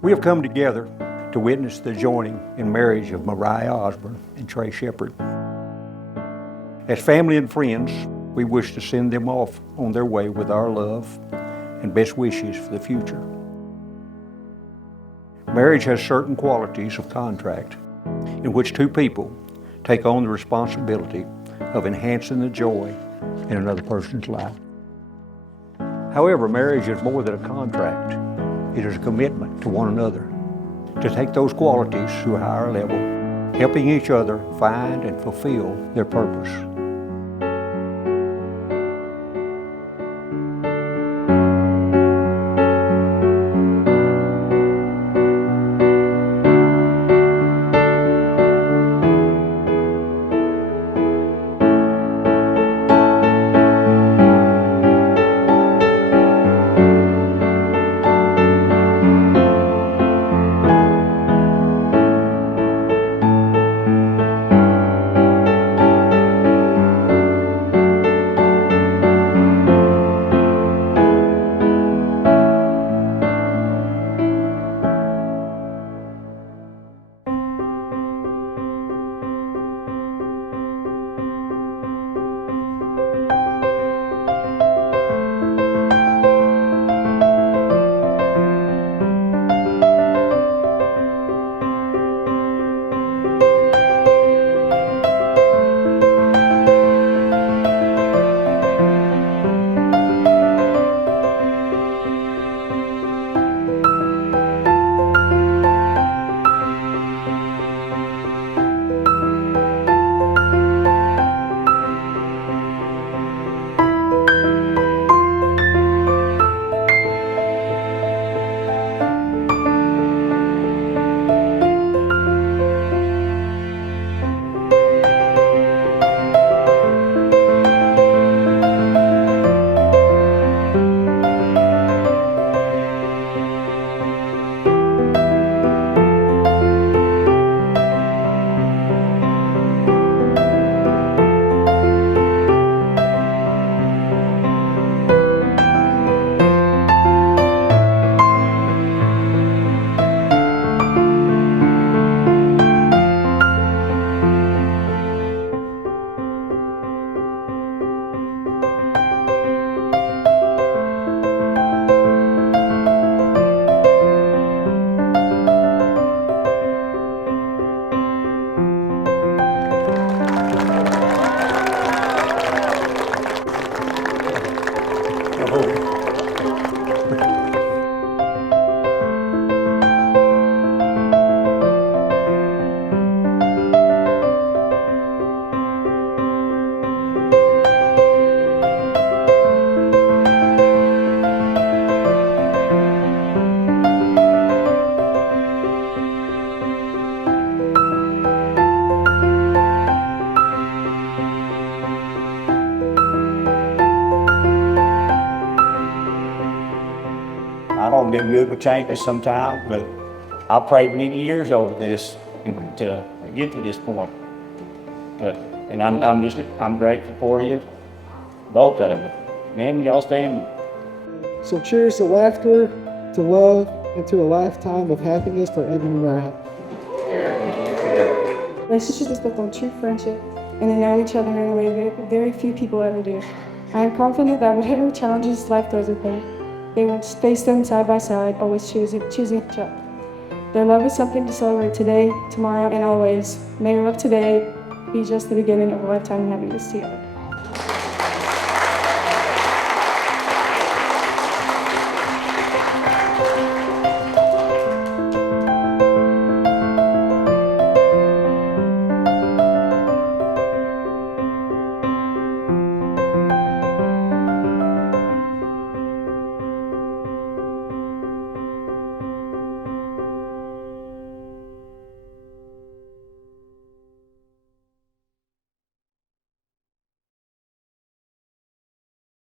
We have come together to witness the joining in marriage of Mariah Osborne and Trey Shepherd. As family and friends, we wish to send them off on their way with our love and best wishes for the future. Marriage has certain qualities of contract in which two people take on the responsibility of enhancing the joy in another person's life. However, marriage is more than a contract. It is a commitment to one another to take those qualities to a higher level, helping each other find and fulfill their purpose. I don't do good with changes sometimes, but I prayed many years over this to get to this point. And I'm grateful for you, both of them. Man, y'all stand. So cheers to laughter, to love, and to a lifetime of happiness for Ed and Mariah. Relationship is built on true friendship, and they know each other in a way that very few people ever do. I am confident that whatever challenges life throws at them, they will face them side by side, always choosing each other. Their love is something to celebrate today, tomorrow, and always. May your love today be just the beginning of a lifetime of happiness together.